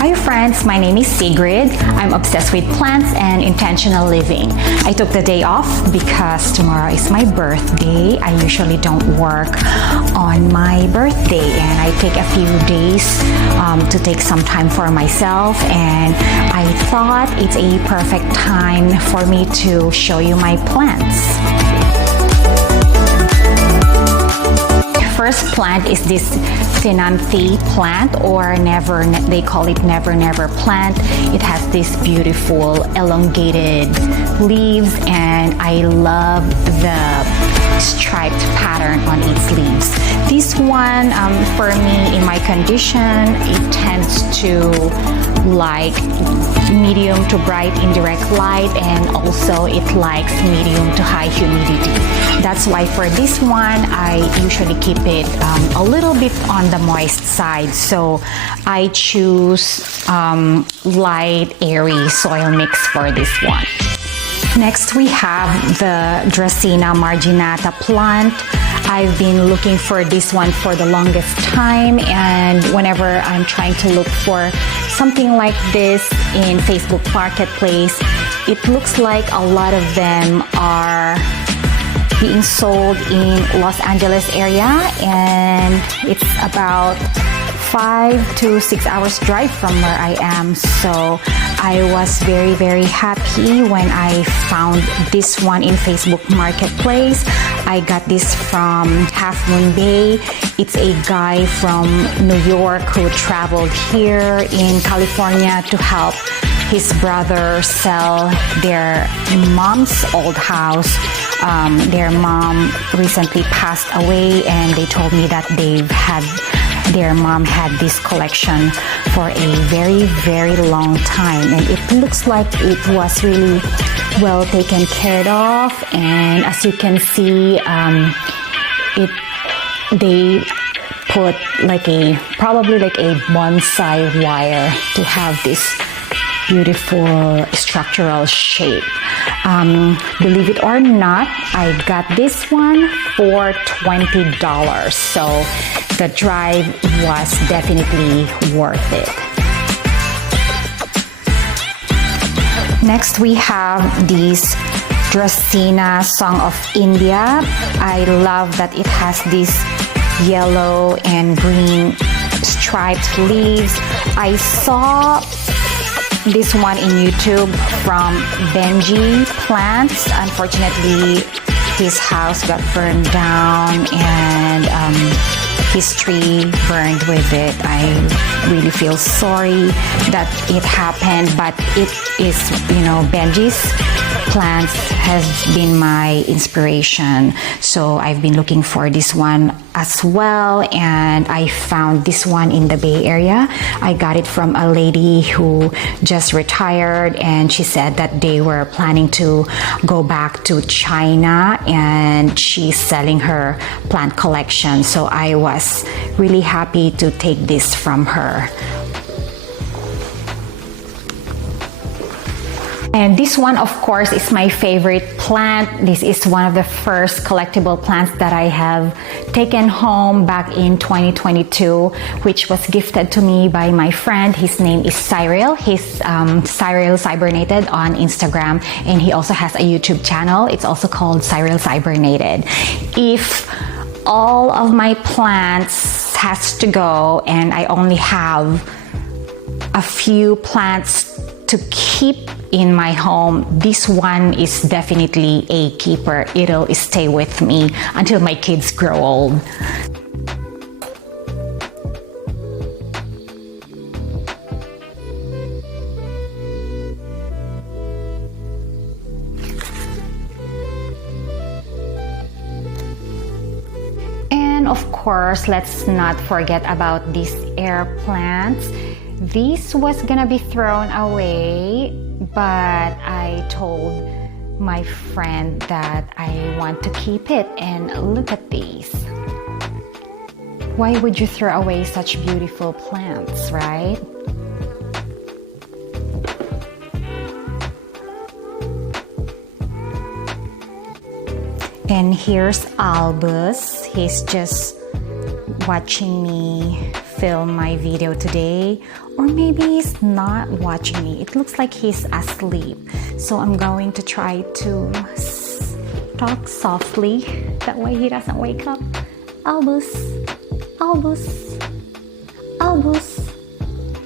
Hi friends, my name is Sigrid. I'm obsessed with plants and intentional living. I took the day off because tomorrow is my birthday. I usually don't work on my birthday and I take a few days to take some time for myself, and I thought it's a perfect time for me to show you my plants. First plant is this Thinanthe plant, or they call it never plant. It has this beautiful elongated leaves, and I love the striped pattern on its leaves. This one, for me, in my condition, it tends to like medium to bright indirect light, and also it likes medium to high humidity. That's why for this one, I usually keep it a little bit on the moist side. So I choose light, airy soil mix for this one. Next, we have the Dracaena marginata plant. I've been looking for this one for the longest time, and whenever I'm trying to look for something like this in Facebook Marketplace, it looks like a lot of them are being sold in Los Angeles area, and it's about 5 to 6 hours drive from where I am. So I was very happy when I found this one in Facebook Marketplace. I got this from Half Moon Bay. It's a guy from New York who traveled here in California to help his brother sell their mom's old house. Their mom recently passed away, and they told me that their mom had this collection for a very long time, and it looks like it was really well taken care of. And as you can see, they put probably like a bonsai wire to have this beautiful structural shape. Believe it or not, I got this one for $20, so the drive was definitely worth it. Next, we have this Dracaena Song of India. I love that it has these yellow and green striped leaves. I saw this one in YouTube from Benji Plants. Unfortunately, his house got burned down and his tree burned with it. I really feel sorry that it happened, but it is, Benji's plants has been my inspiration. So I've been looking for this one as well, and I found this one in the Bay Area. I got it from a lady who just retired, and she said that they were planning to go back to China, and she's selling her plant collection. So I was really happy to take this from her. And this one, of course, is my favorite plant. This is one of the first collectible plants that I have taken home back in 2022, which was gifted to me by my friend. His name is Cyril. He's Cyril Cybernated on Instagram, and he also has a YouTube channel. It's also called Cyril Cybernated. If all of my plants has to go and I only have a few plants to keep in my home, this one is definitely a keeper. It'll stay with me until my kids grow old. And of course, let's not forget about these air plants. This was gonna be thrown away, but I told my friend that I want to keep it, and look at these. Why would you throw away such beautiful plants, right? And here's Albus. He's just watching me film my video today. Or maybe he's not watching me. It looks like he's asleep. So I'm going to try to talk softly. That way he doesn't wake up. Albus, Albus, Albus.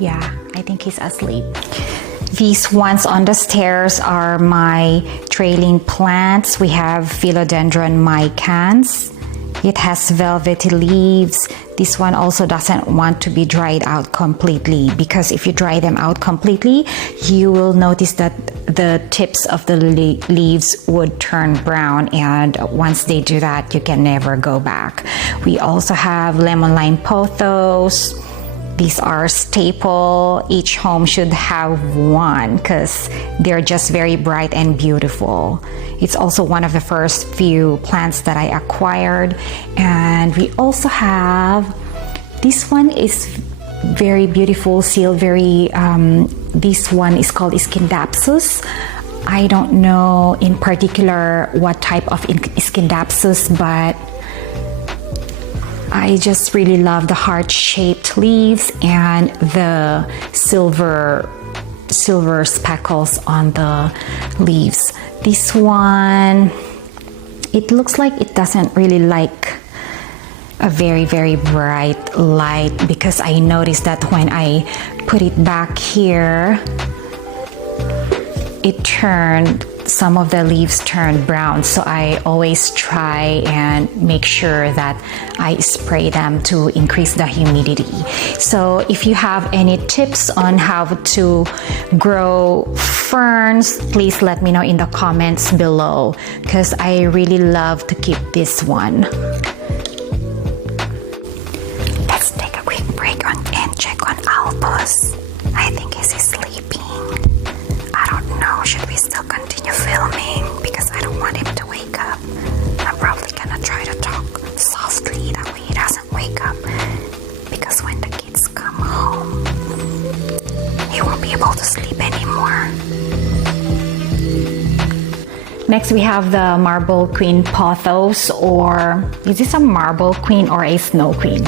Yeah, I think he's asleep. These ones on the stairs are my trailing plants. We have Philodendron micans. It has velvety leaves. This one also doesn't want to be dried out completely, because if you dry them out completely, you will notice that the tips of the leaves would turn brown, and once they do that, you can never go back. We also have lemon lime pothos. These are staple. Each home should have one because they're just very bright and beautiful. It's also one of the first few plants that I acquired. And we also have, this one is very beautiful, silvery. This one is called Iskindapsus. I don't know in particular what type of Iskindapsus, but I just really love the heart-shaped leaves and the silver speckles on the leaves. This one, it looks like it doesn't really like a very, very bright light, because I noticed that when I put it back here, some of the leaves turned brown. So I always try and make sure that I spray them to increase the humidity. So if you have any tips on how to grow ferns, please let me know in the comments below, because I really love to keep this one. Let's take a quick break and check on Albus. I think he's sleeping. I don't know, should we still continue filming? Because I don't want him to wake up. I'm probably gonna try to talk softly, that way he doesn't wake up. Because when the kids come home, he won't be able to sleep anymore. Next we have the marble queen pothos, or is this a marble queen or a snow queen?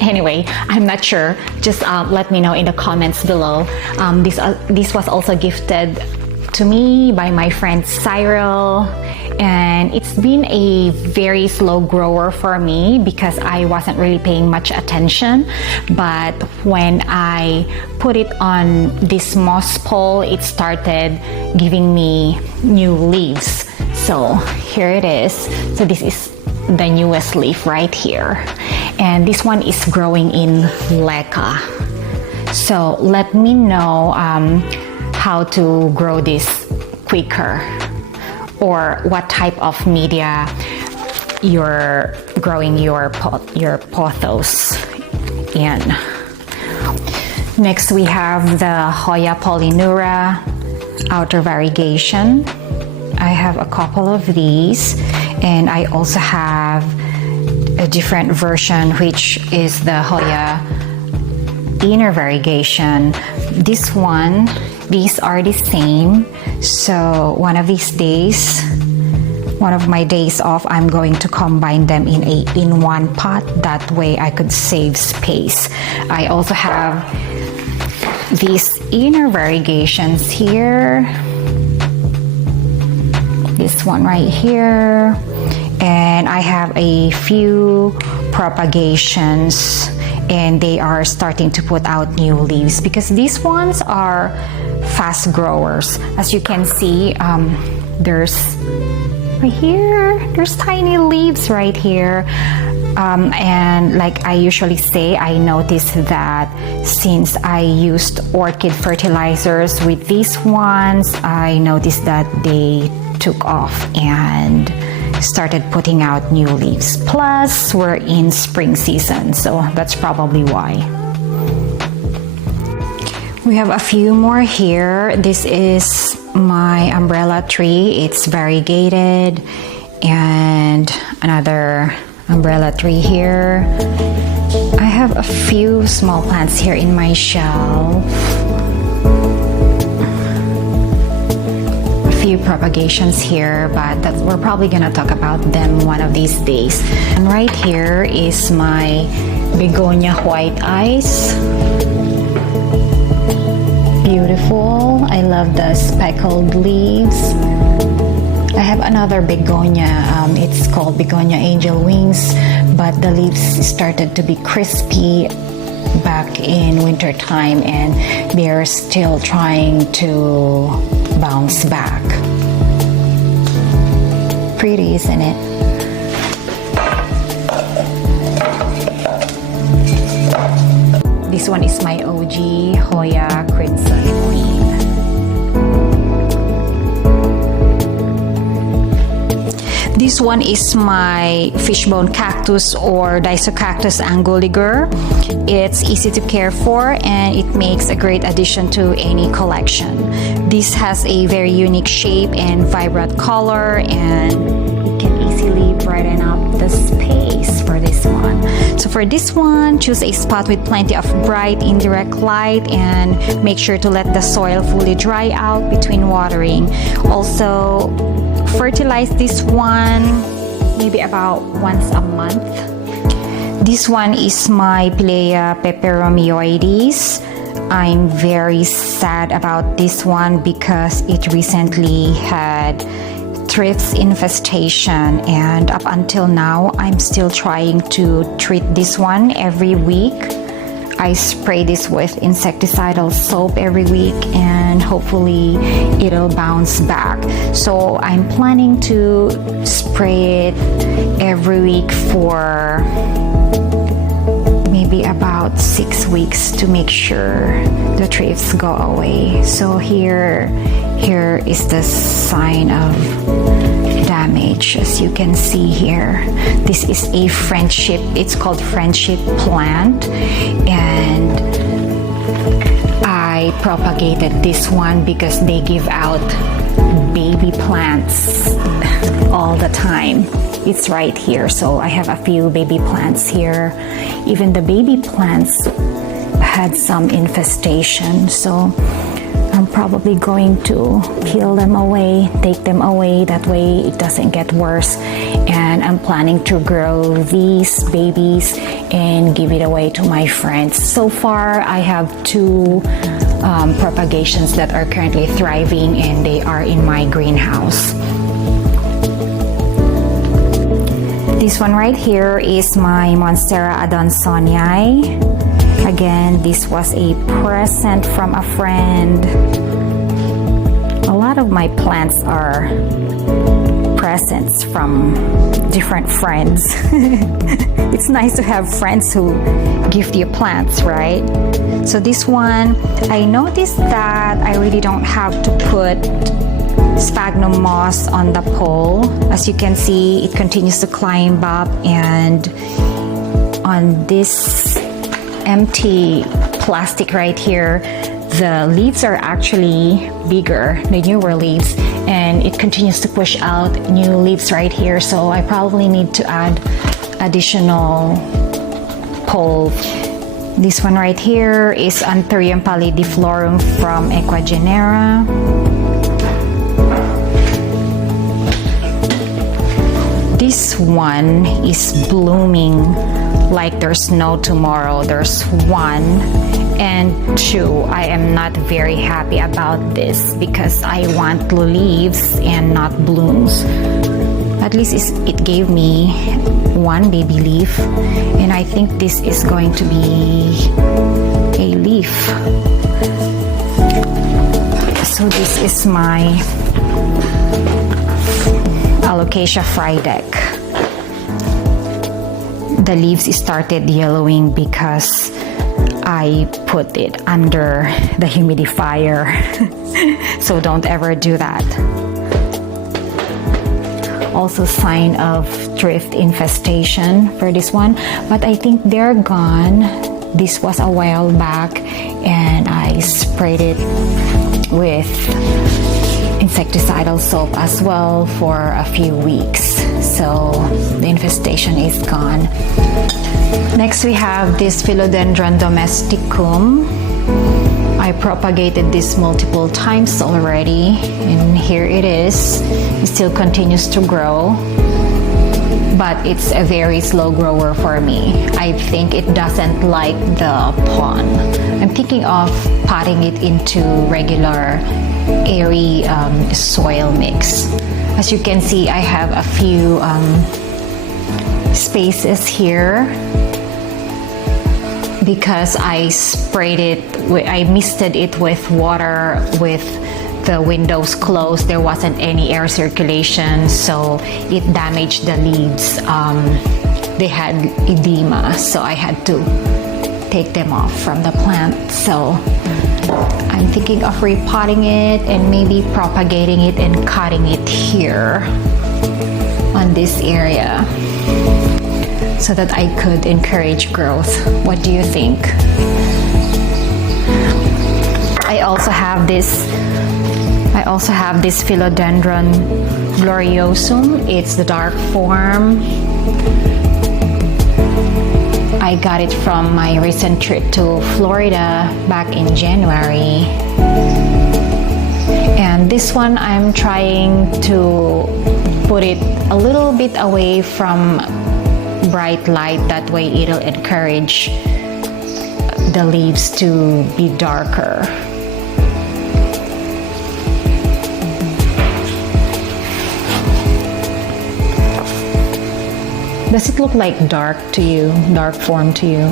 Anyway, I'm not sure. Just let me know in the comments below. This was also gifted to me by my friend Cyril, and it's been a very slow grower for me because I wasn't really paying much attention. But when I put it on this moss pole, it started giving me new leaves. So here it is. So this is the newest leaf right here, and this one is growing in leca. So let me know how to grow this quicker, or what type of media you're growing your pothos in. Next we have the Hoya polynura outer variegation. I have a couple of these, and I also have a different version, which is the Hoya inner variegation. These are the same. So one of these days, one of my days off, I'm going to combine them in one pot. That way I could save space. I also have these inner variegations here. This one right here, and I have a few propagations, and they are starting to put out new leaves because these ones are fast growers. As you can see, there's right here, there's tiny leaves right here. And like I usually say, I noticed that since I used orchid fertilizers with these ones, I noticed that they took off and started putting out new leaves. Plus, we're in spring season, so that's probably why. We have a few more here. This is my umbrella tree. It's variegated, and another umbrella tree here. I have a few small plants here in my shelf. A few propagations here, but we're probably gonna talk about them one of these days. And right here is my begonia white eyes. beautiful. I love the speckled leaves. I have another begonia. It's called begonia angel wings, but the leaves started to be crispy back in winter time, and they're still trying to bounce back. Pretty, isn't it? This one is my OG Hoya Crimson Queen. This one is my fishbone cactus or Cactus anguliger. It's easy to care for and it makes a great addition to any collection. This has a very unique shape and vibrant color, and it can easily brighten up the space for this one. So for this one, choose a spot with plenty of bright indirect light and make sure to let the soil fully dry out between watering. Also, fertilize this one maybe about once a month. This one is my Pilea peperomioides. I'm very sad about this one because it recently had thrips infestation, and up until now I'm still trying to treat this one every week. I spray this with insecticidal soap every week and hopefully it'll bounce back. So I'm planning to spray it every week for maybe about 6 weeks to make sure the thrips go away. So here is the sign of damage, as you can see here. This is a friendship, it's called friendship plant, and I propagated this one because they give out baby plants all the time. It's right here, so I have a few baby plants here. Even the baby plants had some infestation, so I'm probably going to peel them away, take them away, that way it doesn't get worse. And I'm planning to grow these babies and give it away to my friends. So far, I have 2 propagations that are currently thriving, and they are in my greenhouse. This one right here is my monstera adansonii. Again, this was a present from a friend. A lot of my plants are presents from different friends. It's nice to have friends who gift you plants, right? So this one, I noticed that I really don't have to put sphagnum moss on the pole. As you can see, it continues to climb up, and on this empty plastic right here, the leaves are actually bigger, the newer leaves, and it continues to push out new leaves right here. So I probably need to add additional pole. This one right here is Anthurium pallidiflorum from Equagenera. This one is blooming like there's no tomorrow. There's 1 and 2. I am not very happy about this because I want leaves and not blooms. At least it gave me 1 baby leaf, and I think this is going to be a leaf. So this is my alocasia frideck. The leaves started yellowing because I put it under the humidifier. So don't ever do that. Also sign of thrift infestation for this one, but I think they're gone. This was a while back and I sprayed it with insecticidal soap as well for a few weeks, so the infestation is gone. Next we have this Philodendron domesticum. I propagated this multiple times already, and here it is. It still continues to grow, but it's a very slow grower for me. I think it doesn't like the pond. I'm thinking of potting it into regular airy soil mix. As you can see, I have a few spaces here because I sprayed it, I misted it with water with the windows closed. There wasn't any air circulation, so it damaged the leaves. They had edema, so I had to take them off from the plant. So I'm thinking of repotting it and maybe propagating it and cutting it here on this area so that I could encourage growth. What do you think? I also have this Philodendron gloriosum. It's the dark form. I got it from my recent trip to Florida back in January. And this one I'm trying to put it a little bit away from bright light. That way it'll encourage the leaves to be darker. Does it look like dark to you, dark form to you?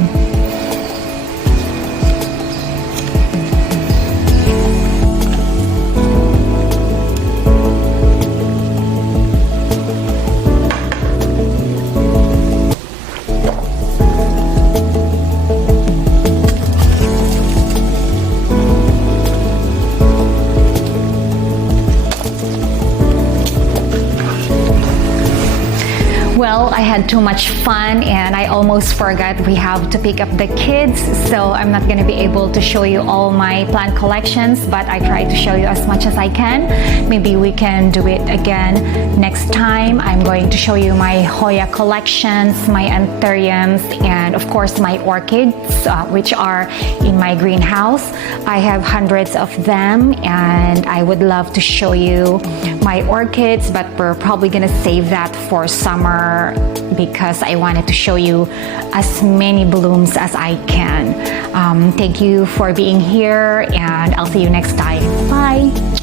Well, I had too much fun and I almost forgot we have to pick up the kids, so I'm not going to be able to show you all my plant collections, but I tried to show you as much as I can. Maybe we can do it again next time. I'm going to show you my Hoya collections, my anthuriums, and of course my orchids, which are in my greenhouse. I have hundreds of them and I would love to show you my orchids, but we're probably going to save that for summer because I wanted to show you as many blooms as I can. Thank you for being here and I'll see you next time. Bye!